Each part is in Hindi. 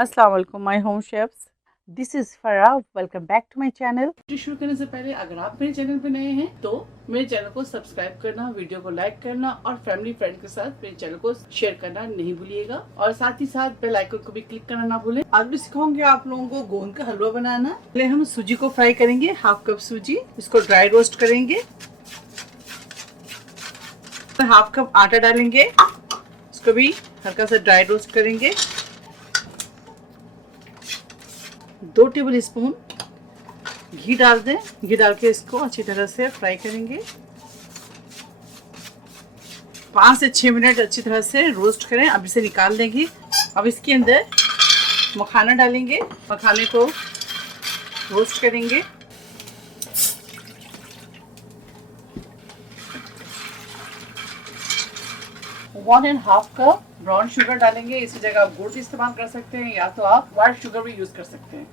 अस्सलाम वालेकुम my home chefs, this is Farah. Welcome back to my channel. शुरू करने से पहले अगर आप मेरे चैनल पे नए हैं तो मेरे चैनल को सब्सक्राइब करना, वीडियो को लाइक करना और फैमिली फ्रेंड के साथ मेरे चैनल को शेयर करना नहीं भूलिएगा और साथ ही साथ बेल आइकन को भी क्लिक करना ना भूलें। आज मैं सिखाऊंगी आप लोगों को गोंद का हलवा बनाना। पहले हम सूजी को फ्राई करेंगे, हाफ कप सूजी, इसको ड्राई रोस्ट करेंगे। हाफ कप आटा डालेंगे, इसको भी हल्का सा ड्राई रोस्ट करेंगे। 2 टेबल स्पून घी डाल दें। घी डाल के इसको अच्छी तरह से फ्राई करेंगे। 5 से 6 मिनट अच्छी तरह से रोस्ट करें। अब इसे निकाल देंगे। अब इसके अंदर मखाना डालेंगे, मखाने को रोस्ट करेंगे। One and half cup brown sugar डालेंगे। इसी जगह आप गुड़ भी इस्तेमाल कर सकते हैं या तो आप व्हाइट शुगर भी यूज कर सकते हैं।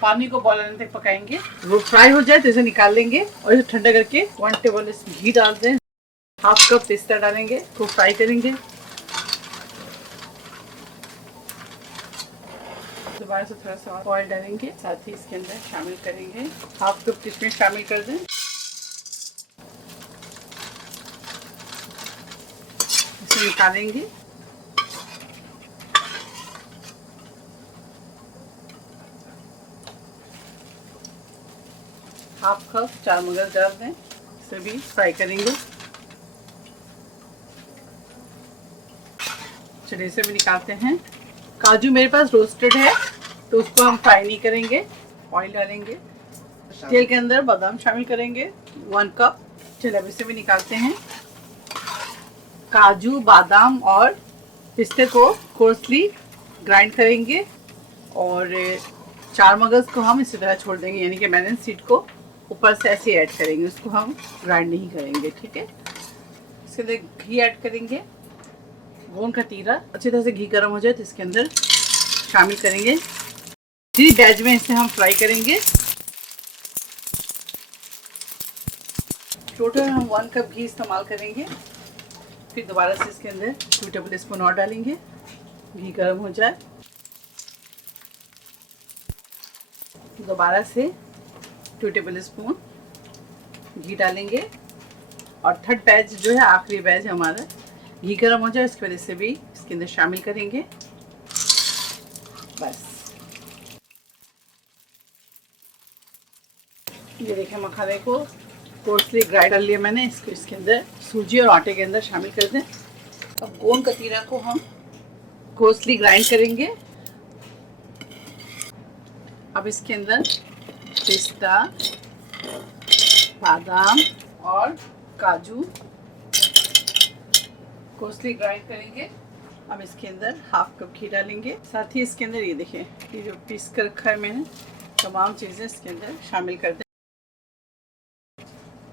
पानी को बॉयल आने तक पकाएंगे। वो फ्राई हो जाए तो इसे निकाल लेंगे और इसे ठंडा करके 1 टेबल घी डाल दें। हाफ कप पिस्ता डालेंगे, को फ्राई करेंगे। दोबारा से थोड़ा सा ऑयल डालेंगे, साथ ही इसके अंदर शामिल करेंगे हाफ कप किशमिश शामिल कर दें। इसे निकालेंगे। हाफ कप चार मगज डाल दें, इसे भी फ्राई करेंगे। चलिए इसे भी निकालते हैं। काजू मेरे पास रोस्टेड है तो उसको हम फ्राई नहीं करेंगे। ऑयल डालेंगे, तेल के अंदर बादाम शामिल करेंगे 1 कप। चलिए अब इसे भी निकालते हैं। काजू, बादाम और पिस्ते को कोर्सली ग्राइंड करेंगे और चार मगज को हम इसी तरह छोड़ देंगे, यानी कि मैंने सीड को ऊपर से ऐसे ऐड करेंगे, उसको हम ग्राइंड नहीं करेंगे। ठीक है, इसके अंदर घी ऐड करेंगे। गोंद का तीरा अच्छी तरह से घी गर्म हो जाए तो इसके अंदर शामिल करेंगे। इसी बैच में इसे हम फ्राई करेंगे। टोटल हम 1 कप घी इस्तेमाल करेंगे। फिर दोबारा से इसके अंदर 2 टेबल स्पून और डालेंगे। घी गर्म हो जाए, दोबारा से 2 टेबल स्पून घी डालेंगे और थर्ड बैच जो है, आखिरी बैच हमारा, घी गर्म हो जाए इसकी वजह से भी इसके अंदर शामिल करेंगे। बस ये देखें, मखाने को कोर्सली ग्राइंड कर लिया मैंने। इसको इसके अंदर सूजी और आटे के अंदर शामिल कर दें। अब गोंद कतीरा को हम कोर्सली ग्राइंड करेंगे। अब इसके अंदर पिस्ता, बादाम और काजू कोर्सली ग्राइंड करेंगे। अब इसके अंदर हाफ कप घी डालेंगे। साथ ही इसके अंदर ये देखें, ये जो पीस कर रखा है मैंने, तमाम चीज़ें इसके अंदर शामिल कर दें।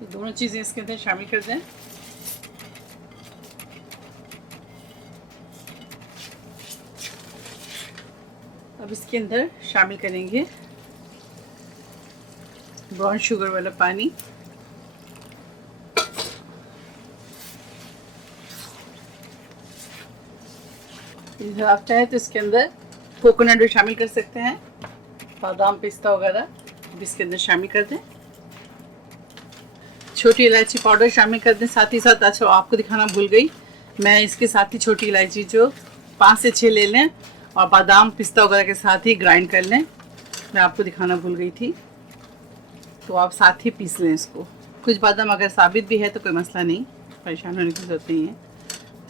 ये दोनों चीज़ें इसके अंदर शामिल कर दें। अब इसके अंदर शामिल करेंगे ब्राउन शुगर वाला पानी। आप चाहे तो इसके अंदर कोकोनट भी शामिल कर सकते हैं, बादाम, पिस्ता वगैरह भी इसके अंदर शामिल कर दें। छोटी इलायची पाउडर शामिल कर दें। साथ ही साथ, अच्छा आपको दिखाना भूल गई, मैं इसके साथ ही छोटी इलायची जो 5 से 6 ले लें और बादाम, पिस्ता वगैरह के साथ ही ग्राइंड कर लें। मैं आपको दिखाना भूल गई थी, तो आप साथ ही पीस लें इसको। कुछ बादाम अगर साबित भी है तो कोई मसला नहीं, परेशान होने की जरूरत नहीं है।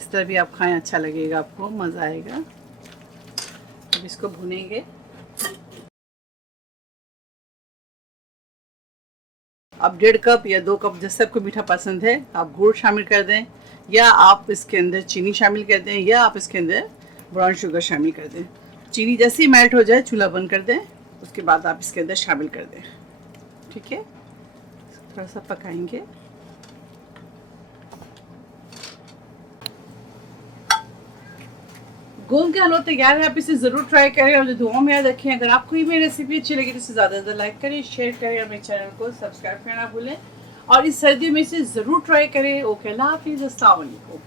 इस तरह भी आप खाएं, अच्छा लगेगा, आपको मज़ा आएगा। अब इसको भूनेंगे। अब 1.5 कप या 2 कप, जैसे आपको मीठा पसंद है, आप गुड़ शामिल कर दें या आप इसके अंदर चीनी शामिल कर दें या आप इसके अंदर ब्राउन शुगर शामिल कर दें। चीनी जैसे ही मेल्ट हो जाए चूल्हा बंद कर दें, उसके बाद आप इसके अंदर शामिल कर दें। ठीक है, थोड़ा सा पकाएंगे। गोंद का हलवा तैयार है। आप इसे ज़रूर ट्राई करें और दुआ में याद रखें। अगर आपको ये मेरी रेसिपी अच्छी लगी तो इसे ज़्यादा से ज़्यादा लाइक करें, शेयर करें और मेरे चैनल को सब्सक्राइब करना भूलें। और इस सर्दियों में इसे ज़रूर ट्राई करें। ओके, अल्लाह हाफिज़, अस्सलाम वालेकुम।